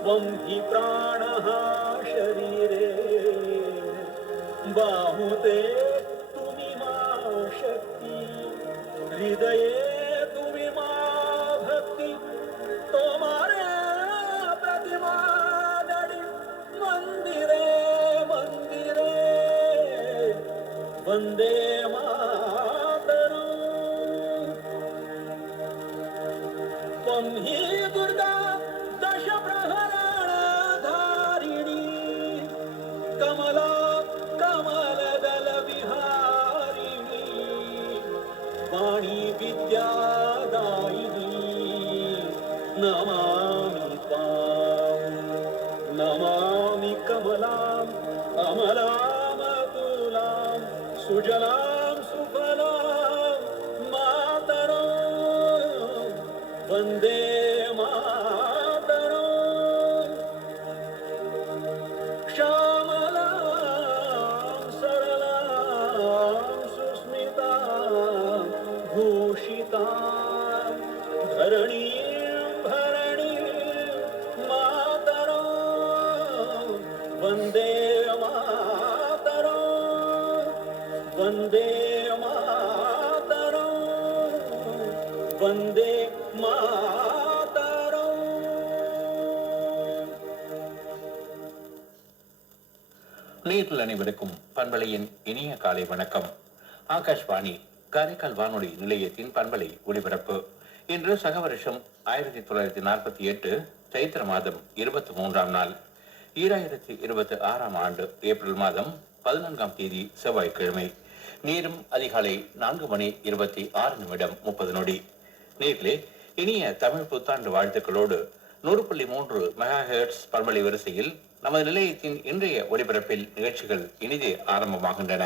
त्वं हि प्राणः शरीरे बाहुते तुमिमा शक्ति हृदये तुमिमा भक्ति तोमारे प्रतिमा नडि मंदिरे मंदिरे वंदे मातरम् त्वं हि दुर्गा दश प्रहराणाधारिणी कमला कमलदल विहारिणी वाणी विद्यादायिनी नमामि त्वां नमामि कमलाम् अमलामतुलां सुजलां सुफलां मातरम् वन्दे मातरम् श्यामलां सरलां सुस्मितां भूषितां धरणीं भरणीं मातरम् वन्दे मातरम् वन्दे मातरम् वन्दे मातरम्. நேயர்கள் அனைவருக்கும் பண்பலையின் இனிய காலை வணக்கம். ஆகாஷ்வாணி காரைக்கால் வானொலி நிலையத்தின் பண்பலை ஒளிபரப்பு. இன்று சகவருஷம் 1948 சைத்திர மாதம் 23ஆம் நாள், 2026ஆம் ஆண்டு ஏப்ரல் மாதம் 14ஆம் தேதி செவ்வாய்க்கிழமை. நேரம் அதிகாலை 4:26:30. நேர்களே, இனிய தமிழ் புத்தாண்டு வாழ்த்துக்களோடு 100.3 மெகாஹெர்ட்ஸ் பண்பலை வரிசையில் நமது நிலையத்தின் இன்றைய ஒலிபரப்பில் நிகழ்ச்சிகள் இனிதே ஆரம்பமாகின்றன.